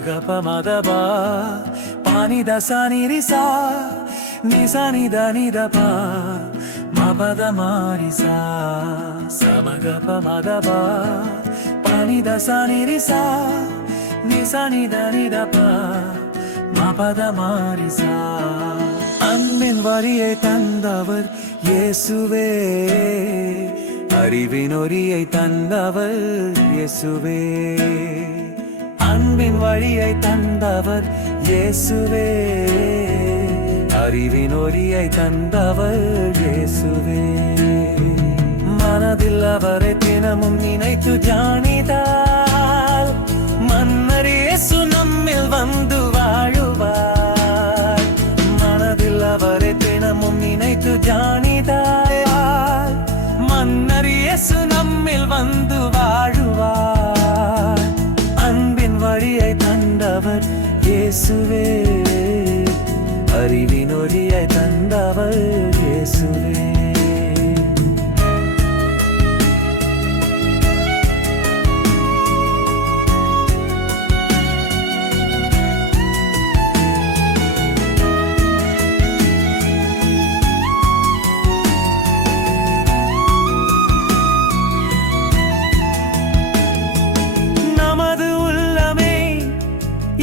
సమగపమదబా పానిద సనిరిసా నిసనిద నిదపా మపద Marisa సమగపమదబా పానిద సనిరిసా నిసనిద నిదపా மபத மாரிசா அன்பின் வரியை தந்தவர் இயேசுவே அறிவின் ஒரியை தந்தவர் இயேசுவே அன்பின் வழியை தந்தவர் இயேசுவே அறிவின் ஒரியை தந்தவர் இயேசுவே மனதில் அவரை தினமும் நினைத்து தியானித்தால் மன்னர் இயேசு நம்மில் வந்து வாழுவார் மனதில் அவரை தினமும் நினைத்து தியானித்தால் மன்னர் இயேசு நம்மில் வந்து வாழுவார் அன்பின் வழியை தந்தவர் இயேசுவே அறிவின் ஒளியை தந்தவர் இயேசுவே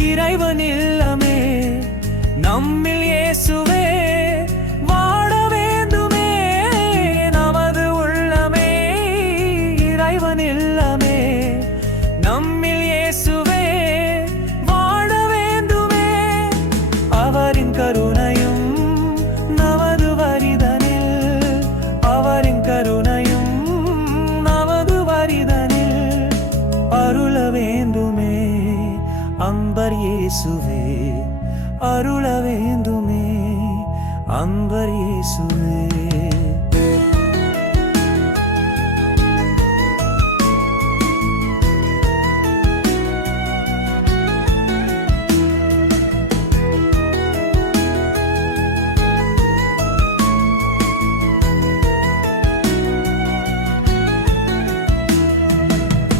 இறைவன் இல்லமே நம்மில் இயேசுவே வாழ வேண்டுமே நமது உள்ளமே இறைவன் இல்லமே நம்மில் இயேசுவே வாழ வேண்டுமே அவரின் கருணையும் நமது வரிதனில் அவரின் கருணையும் நமது வரிதனில் அருள வேண்டுமே அன்பர் இயேசுவே அருள வேண்டுமே அன்பர் இயேசுவே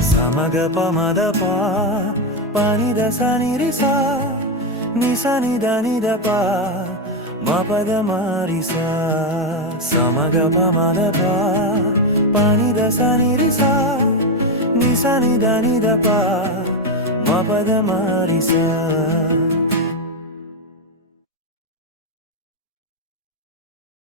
సమగపమదపా పానిద సనిరిసా నిసనిద నిదపా మపద మారిసా సమగపమదపా పానిద సనిరిసా నిసనిద నిదపా మపద మారిసా